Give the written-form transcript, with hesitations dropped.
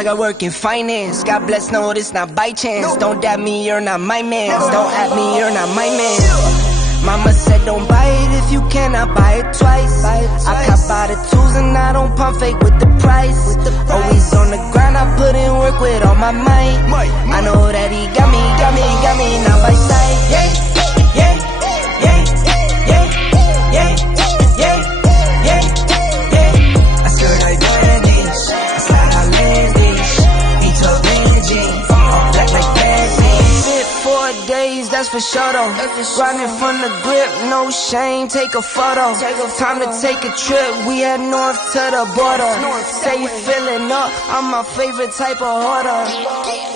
like I work in finance. God bless, no, this not by chance. Don't dab me, you're not my man. Don't at me, you're not my man. Mama said don't buy it if you cannot buy it twice. I cop by the tools and I don't pump fake with the price. Always on the grind, I put in work with all my might. I know that he got me now by sight. Yeah, yeah, yeah, yeah, yeah, yeah, yeah, yeah. I skirt like bandage, I slide out landish. He took Benji, all black like Benks. Fit 4 days, that's for sure though. Grinding from the grip, no shame, take a photo. Time to take a trip, we head north to the border. Say you feeling up, I'm my favorite type of hoarder.